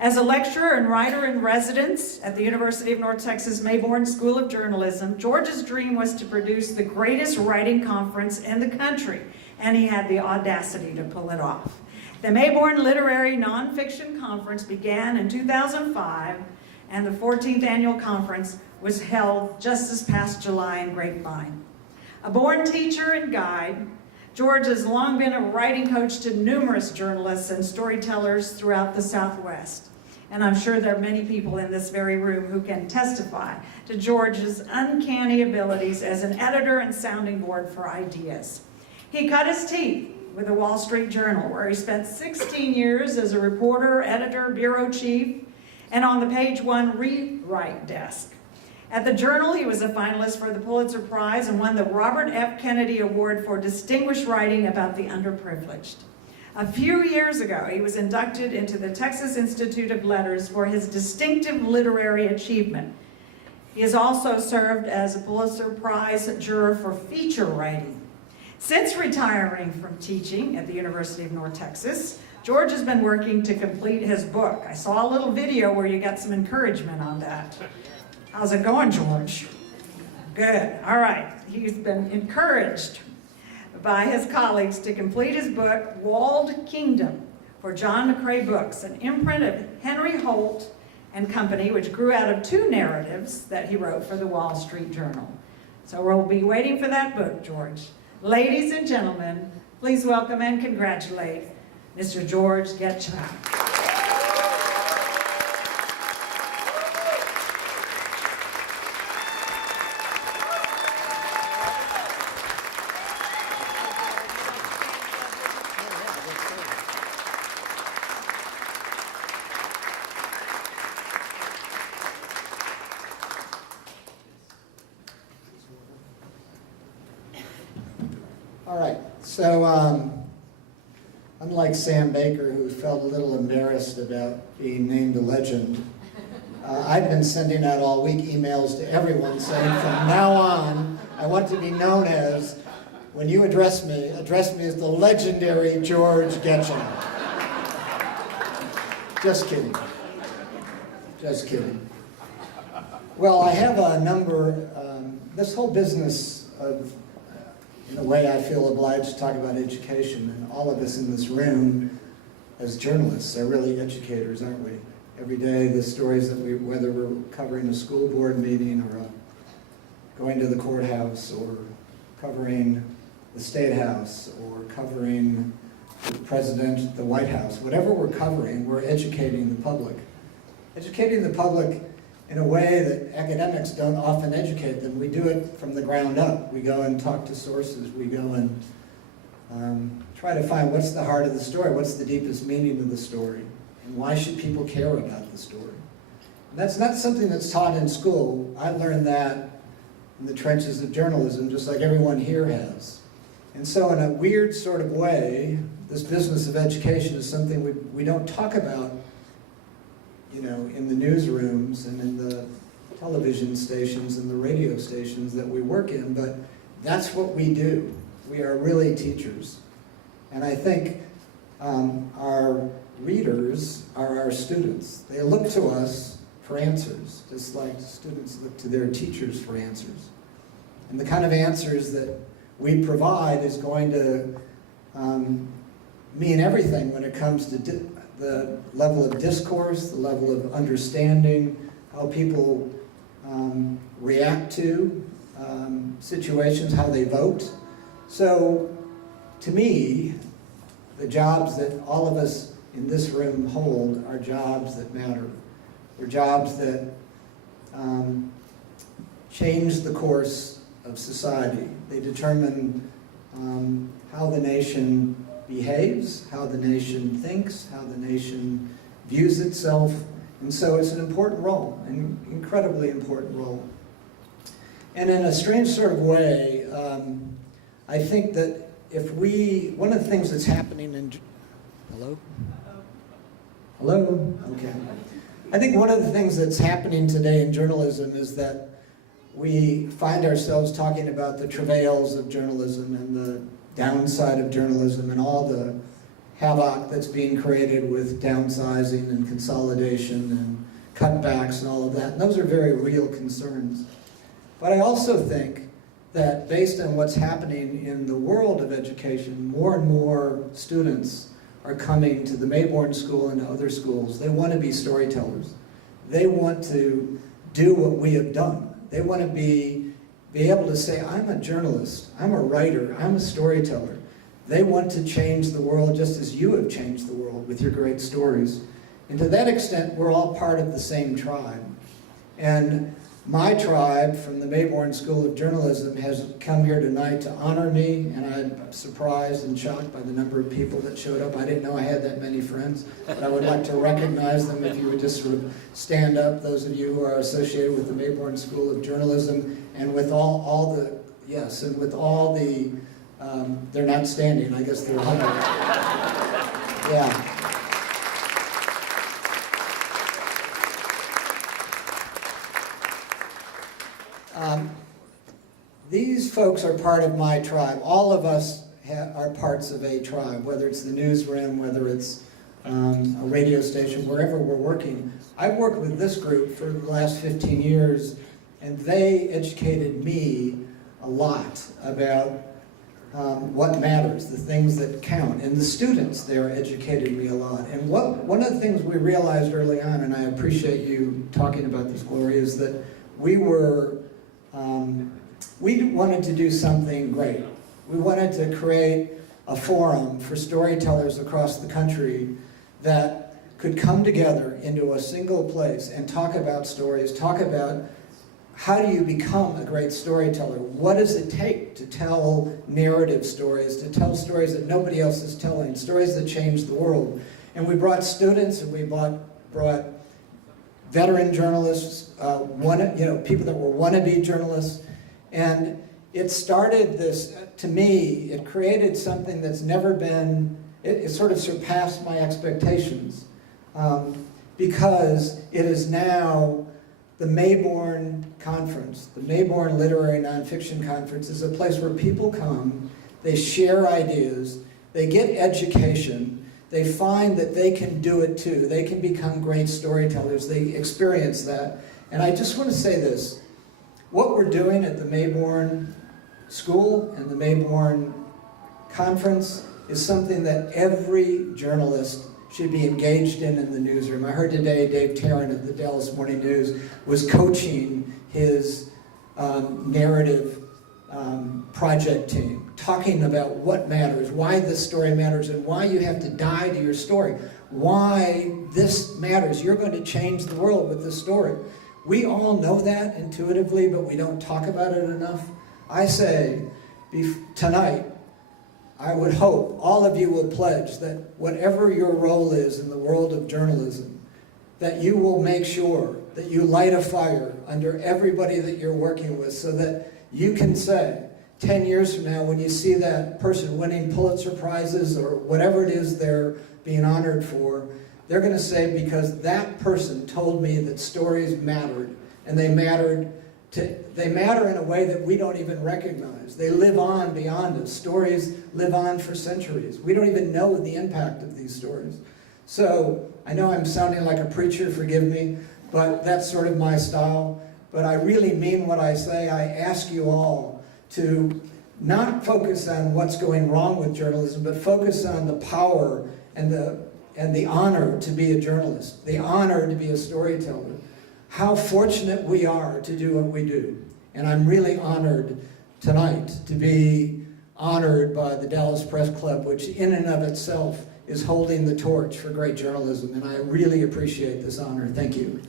As a lecturer and writer in residence at the University of North Texas Mayborn School of Journalism, George's dream was to produce the greatest writing conference in the country, and he had the audacity to pull it off. The Mayborn Literary Nonfiction Conference began in 2005, and the 14th annual conference was held just this past July in Grapevine. A born teacher and guide, George has long been a writing coach to numerous journalists and storytellers throughout the Southwest. And I'm sure there are many people in this very room who can testify to George's uncanny abilities as an editor and sounding board for ideas. He cut his teeth with the Wall Street Journal, where he spent 16 years as a reporter, editor, bureau chief, and on the page one rewrite desk. At the Journal, he was a finalist for the Pulitzer Prize and won the Robert F. Kennedy Award for distinguished writing about the underprivileged. A few years ago, he was inducted into the Texas Institute of Letters for his distinctive literary achievement. He has also served as a Pulitzer Prize juror for feature writing. Since retiring from teaching at the University of North Texas, George has been working to complete his book. I saw a little video where you got some encouragement on that. How's it going, George? Good. All right. He's been encouraged by his colleagues to complete his book, Walled Kingdom, for John McCrae Books, an imprint of Henry Holt and Company, which grew out of two narratives that he wrote for the Wall Street Journal. So we'll be waiting for that book, George. Ladies and gentlemen, please welcome and congratulate Mr. George Getchell. All right, so unlike Sam Baker, who felt a little embarrassed about being named a legend, I've been sending out all week emails to everyone saying from now on, I want to be known as, when you address me as the legendary George Getchell. Just kidding. Just kidding. Well, I have a number, this whole business of, in a way, I feel obliged to talk about education, and all of us in this room as journalists are really educators, aren't we? Every day, the stories that whether we're covering a school board meeting or going to the courthouse or covering the State House or covering the President, the White House, whatever we're covering, we're educating the public. Educating the public in a way that academics don't often educate them. We do it from the ground up. We go and talk to sources. We go and try to find what's the heart of the story, what's the deepest meaning of the story, and why should people care about the story. And that's not something that's taught in school. I learned that in the trenches of journalism, just like everyone here has. And so in a weird sort of way, this business of education is something we don't talk about, you know, in the newsrooms and in the television stations and the radio stations that we work in, but that's what we do. We are really teachers. And I think our readers are our students. They look to us for answers, just like students look to their teachers for answers. And the kind of answers that we provide is going to mean everything when it comes to the level of discourse, the level of understanding, how people react to situations, how they vote. So, to me, the jobs that all of us in this room hold are jobs that matter. They're jobs that change the course of society. They determine how the nation behaves, how the nation thinks, how the nation views itself. And so it's an important role, an incredibly important role. And in a strange sort of way, I think that one of the things that's happening in, hello? Hello? Okay. I think one of the things that's happening today in journalism is that we find ourselves talking about the travails of journalism and the downside of journalism and all the havoc that's being created with downsizing and consolidation and cutbacks and all of that. And those are very real concerns. But I also think that based on what's happening in the world of education, more and more students are coming to the Mayborn School and to other schools. They want to be storytellers. They want to do what we have done. They want to be able to say, I'm a journalist, I'm a writer, I'm a storyteller. They want to change the world just as you have changed the world with your great stories. And to that extent, we're all part of the same tribe. And my tribe from the Mayborn School of Journalism has come here tonight to honor me, and I'm surprised and shocked by the number of people that showed up. I didn't know I had that many friends, but I would like to recognize them if you would just sort of stand up, those of you who are associated with the Mayborn School of Journalism, and with all the, yes, and with all the, they're not standing, I guess they're huddled. Yeah. These folks are part of my tribe. All of us are parts of a tribe, whether it's the newsroom, whether it's a radio station, wherever we're working. I've worked with this group for the last 15 years, and they educated me a lot about what matters, the things that count. And the students there educated me a lot. And one of the things we realized early on, and I appreciate you talking about this, Gloria, is that we wanted to do something great. We wanted to create a forum for storytellers across the country that could come together into a single place and talk about stories, talk about how do you become a great storyteller? What does it take to tell narrative stories, to tell stories that nobody else is telling, stories that change the world? And we brought students, and we brought veteran journalists, people that were wannabe journalists, and it started this, to me, it created something that's never been, it sort of surpassed my expectations, because it is now the Mayborn Conference. The Mayborn Literary Nonfiction Conference is a place where people come, they share ideas, they get education, they find that they can do it too. They can become great storytellers. They experience that. And I just want to say this. What we're doing at the Mayborn School and the Mayborn Conference is something that every journalist should be engaged in the newsroom. I heard today Dave Tarrant at the Dallas Morning News was coaching his narrative project team, talking about what matters, why this story matters, and why you have to die to your story, why this matters. You're going to change the world with this story. We all know that intuitively, but we don't talk about it enough. I say, tonight, I would hope all of you will pledge that whatever your role is in the world of journalism, that you will make sure that you light a fire under everybody that you're working with, so that you can say, 10 years from now, when you see that person winning Pulitzer Prizes or whatever it is they're being honored for, they're going to say, because that person told me that stories mattered, and they matter in a way that we don't even recognize. They live on beyond us. Stories live on for centuries. We don't even know the impact of these stories. So I know I'm sounding like a preacher, forgive me, but that's sort of my style. But I really mean what I say. I ask you all to not focus on what's going wrong with journalism, but focus on the power and the honor to be a journalist, the honor to be a storyteller. How fortunate we are to do what we do. And I'm really honored tonight to be honored by the Dallas Press Club, which in and of itself is holding the torch for great journalism. And I really appreciate this honor. Thank you.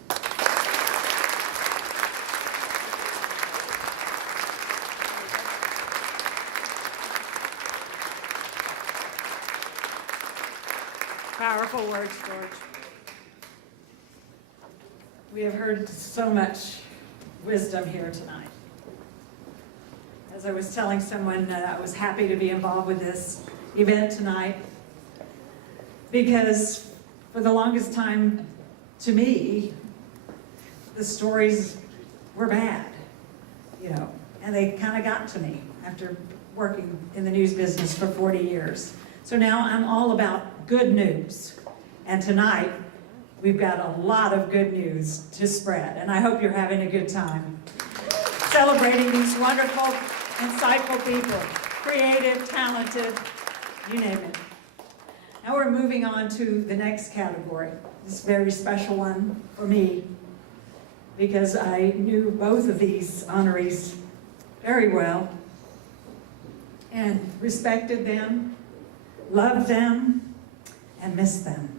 Powerful words, George. We have heard so much wisdom here tonight. As I was telling someone, I was happy to be involved with this event tonight because for the longest time, to me, the stories were bad, you know, and they kind of got to me after working in the news business for 40 years. So now I'm all about good news. And tonight, we've got a lot of good news to spread, and I hope you're having a good time. Celebrating these wonderful, insightful people, creative, talented, you name it. Now we're moving on to the next category, this very special one for me, because I knew both of these honorees very well and respected them, loved them, and missed them.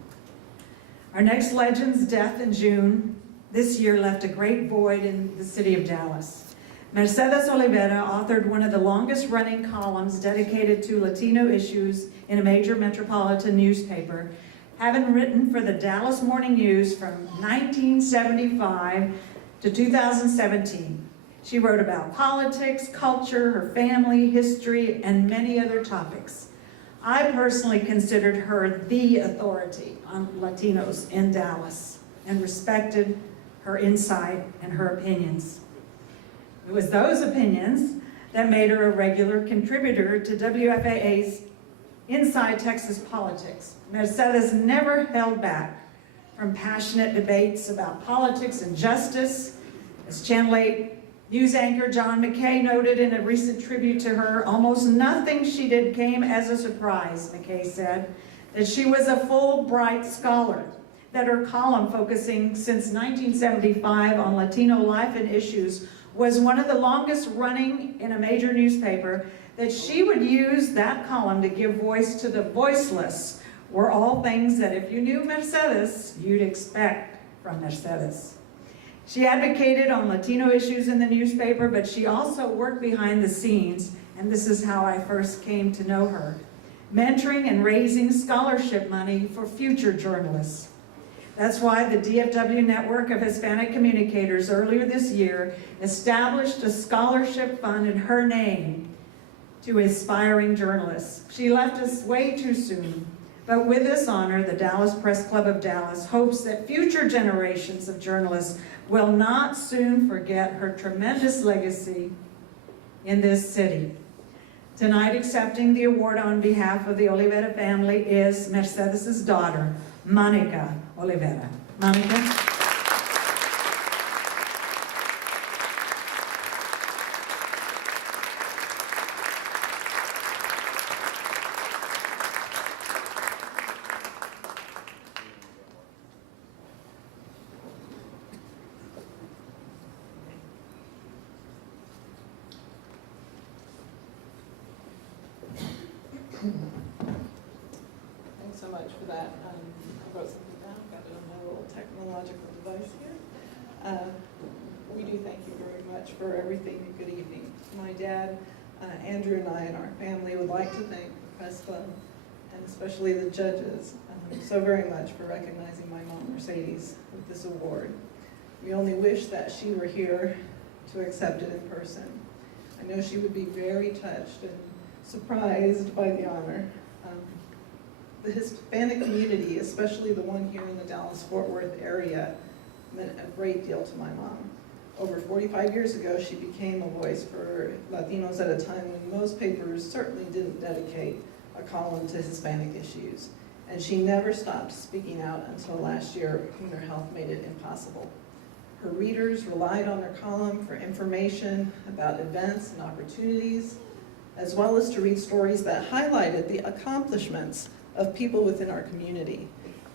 Our next legend's death in June this year left a great void in the city of Dallas. Mercedes Olivera authored one of the longest running columns dedicated to Latino issues in a major metropolitan newspaper, having written for the Dallas Morning News from 1975 to 2017. She wrote about politics, culture, her family, history, and many other topics. I personally considered her the authority on Latinos in Dallas and respected her insight and her opinions. It was those opinions that made her a regular contributor to WFAA's Inside Texas Politics. Mercedes never held back from passionate debates about politics and justice. As Channel 8 news anchor John McKay noted in a recent tribute to her, almost nothing she did came as a surprise, McKay said, that she was a Fulbright scholar, that her column focusing since 1975 on Latino life and issues was one of the longest running in a major newspaper, that she would use that column to give voice to the voiceless were all things that if you knew Mercedes, you'd expect from Mercedes. She advocated on Latino issues in the newspaper, but she also worked behind the scenes, and this is how I first came to know her, mentoring and raising scholarship money for future journalists. That's why the DFW Network of Hispanic Communicators earlier this year established a scholarship fund in her name to aspiring journalists. She left us way too soon, but with this honor, the Dallas Press Club of Dallas hopes that future generations of journalists will not soon forget her tremendous legacy in this city. Tonight, accepting the award on behalf of the Olivera family is Mercedes' daughter, Monica Olivera. Monica? Thanks so much for that. I wrote something down, got it on my little technological device here. We do thank you very much for everything and good evening. My dad, Andrew, and I and our family would like to thank the Press Club and especially the judges so very much for recognizing my mom, Mercedes, with this award. We only wish that she were here to accept it in person. I know she would be very touched and surprised by the honor. The Hispanic community, especially the one here in the Dallas-Fort Worth area, meant a great deal to my mom. Over 45 years ago, she became a voice for Latinos at a time when most papers certainly didn't dedicate a column to Hispanic issues. And she never stopped speaking out until last year when her health made it impossible. Her readers relied on her column for information about events and opportunities, as well as to read stories that highlighted the accomplishments of people within our community.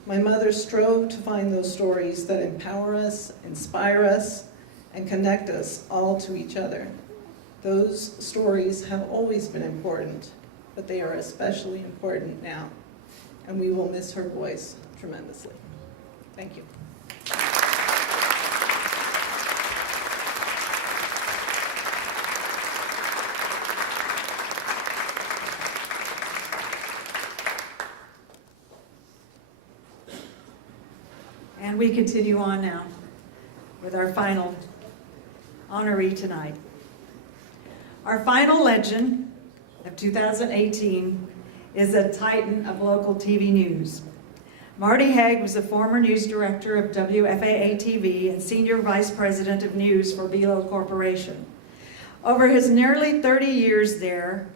My mother strove to find those stories that empower us, inspire us, and connect us all to each other. Those stories have always been important, but they are especially important now, and we will miss her voice tremendously. Thank you. And we continue on now with our final honoree tonight. Our final legend of 2018 is a titan of local TV news. Marty Haig was a former news director of WFAA TV and senior vice president of news for Belo Corporation. Over his nearly 30 years there,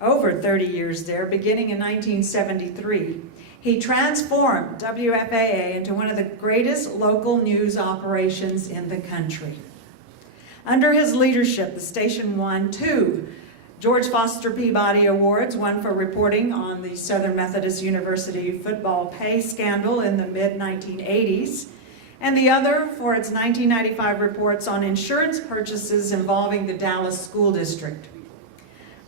beginning in 1973, he transformed WFAA into one of the greatest local news operations in the country. Under his leadership, the station won 2 George Foster Peabody Awards, one for reporting on the Southern Methodist University football pay scandal in the mid-1980s, and the other for its 1995 reports on insurance purchases involving the Dallas School District.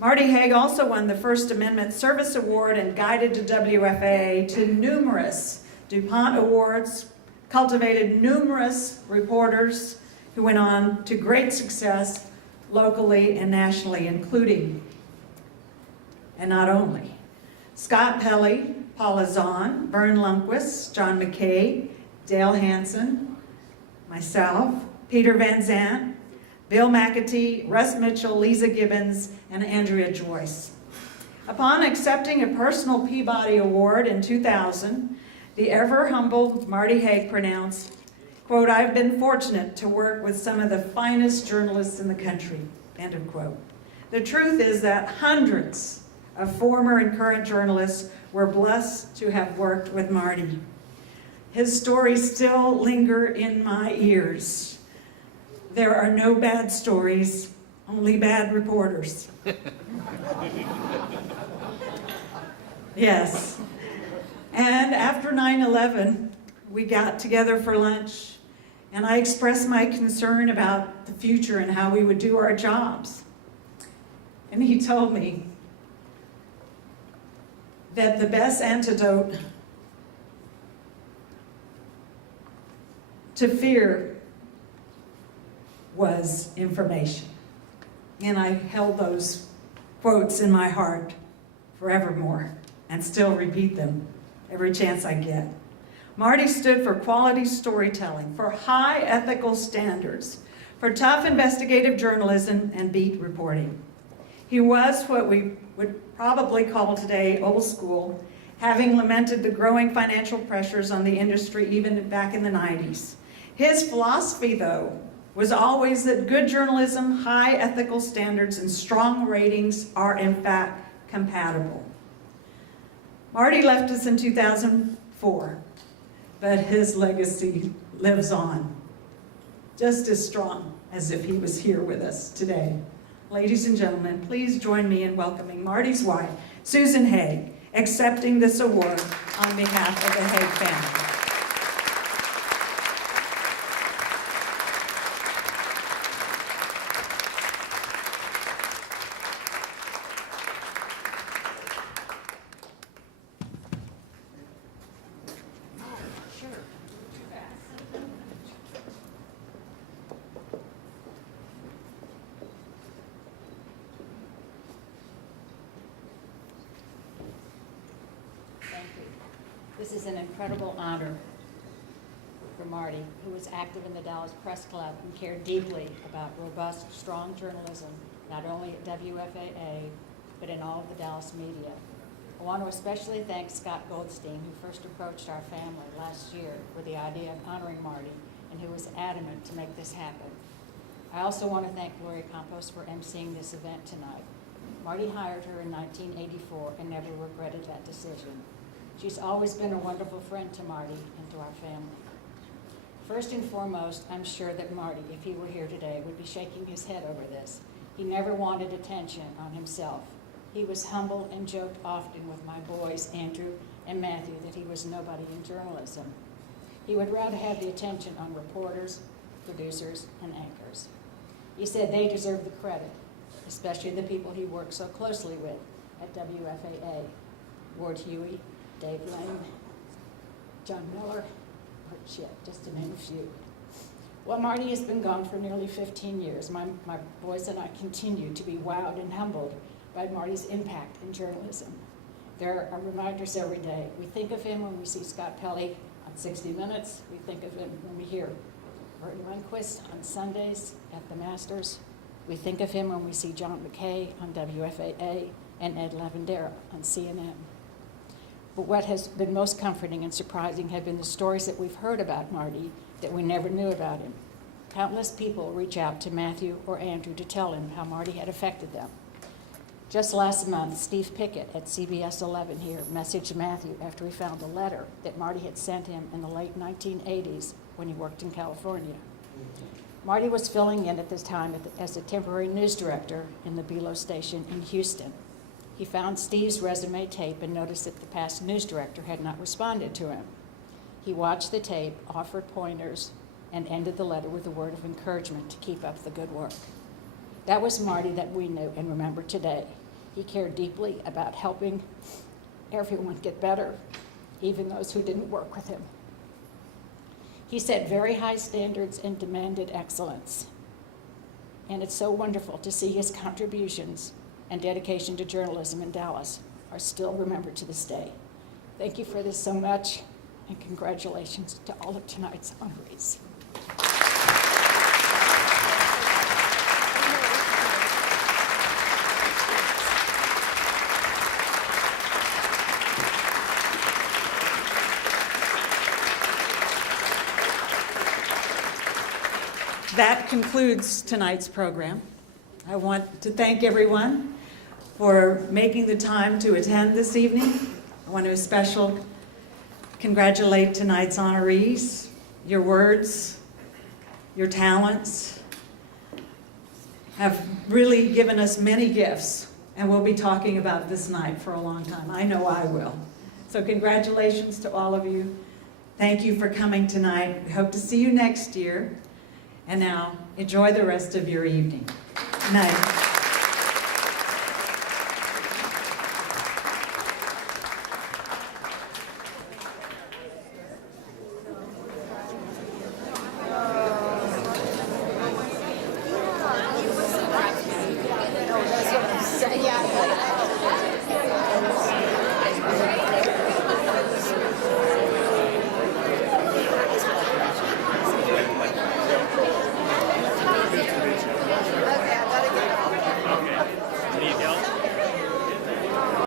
Marty Haig also won the First Amendment Service Award and guided WFAA to numerous DuPont Awards, cultivated numerous reporters who went on to great success locally and nationally, including, and not only, Scott Pelley, Paula Zahn, Vern Lundquist, John McKay, Dale Hansen, myself, Peter Van Zandt, Bill McAtee, Russ Mitchell, Lisa Gibbons, and Andrea Joyce. Upon accepting a personal Peabody Award in 2000, the ever-humble Marty Haig pronounced, quote, "I've been fortunate to work with some of the finest journalists in the country," end of quote. The truth is that hundreds of former and current journalists were blessed to have worked with Marty. His stories still linger in my ears. There are no bad stories, only bad reporters. Yes. And after 9/11, we got together for lunch, and I expressed my concern about the future and how we would do our jobs. And he told me that the best antidote to fear was information. And I held those quotes in my heart forevermore and still repeat them every chance I get. Marty stood for quality storytelling, for high ethical standards, for tough investigative journalism and beat reporting. He was what we would probably call today old school, having lamented the growing financial pressures on the industry even back in the 90s. His philosophy, though, was always that good journalism, high ethical standards, and strong ratings are in fact compatible. Marty left us in 2004, but his legacy lives on, just as strong as if he was here with us today. Ladies and gentlemen, please join me in welcoming Marty's wife, Susan Haig, accepting this award on behalf of the Haig family. Thank you. This is an incredible honor for Marty, who was active in the Dallas Press Club and cared deeply about robust, strong journalism, not only at WFAA, but in all of the Dallas media. I want to especially thank Scott Goldstein, who first approached our family last year with the idea of honoring Marty, and who was adamant to make this happen. I also want to thank Gloria Campos for emceeing this event tonight. Marty hired her in 1984 and never regretted that decision. She's always been a wonderful friend to Marty and to our family. First and foremost, I'm sure that Marty, if he were here today, would be shaking his head over this. He never wanted attention on himself. He was humble and joked often with my boys, Andrew and Matthew, that he was nobody in journalism. He would rather have the attention on reporters, producers, and anchors. He said they deserve the credit, especially the people he worked so closely with at WFAA, Ward Huey, Dave Lane, John Miller, Bert Chip, just to name a few. Well, Marty has been gone for nearly 15 years. My boys and I continue to be wowed and humbled by Marty's impact in journalism. There are reminders every day. We think of him when we see Scott Pelley on 60 Minutes. We think of him when we hear Burton Lundquist on Sundays at the Masters. We think of him when we see John McKay on WFAA and Ed Lavendera on CNN. But what has been most comforting and surprising have been the stories that we've heard about Marty that we never knew about him. Countless people reach out to Matthew or Andrew to tell him how Marty had affected them. Just last month, Steve Pickett at CBS 11 here messaged Matthew after he found a letter that Marty had sent him in the late 1980s when he worked in California. Marty was filling in at this time as a temporary news director in the Belo station in Houston. He found Steve's resume tape and noticed that the past news director had not responded to him. He watched the tape, offered pointers, and ended the letter with a word of encouragement to keep up the good work. That was Marty that we knew and remember today. He cared deeply about helping everyone get better, even those who didn't work with him. He set very high standards and demanded excellence. And it's so wonderful to see his contributions and dedication to journalism in Dallas are still remembered to this day. Thank you for this so much, and congratulations to all of tonight's honorees. That concludes tonight's program. I want to thank everyone for making the time to attend this evening. I want to especially congratulate tonight's honorees. Your words, your talents have really given us many gifts, and we'll be talking about this night for a long time. I know I will. So congratulations to all of you. Thank you for coming tonight. We hope to see you next year. And now, enjoy the rest of your evening. Good night.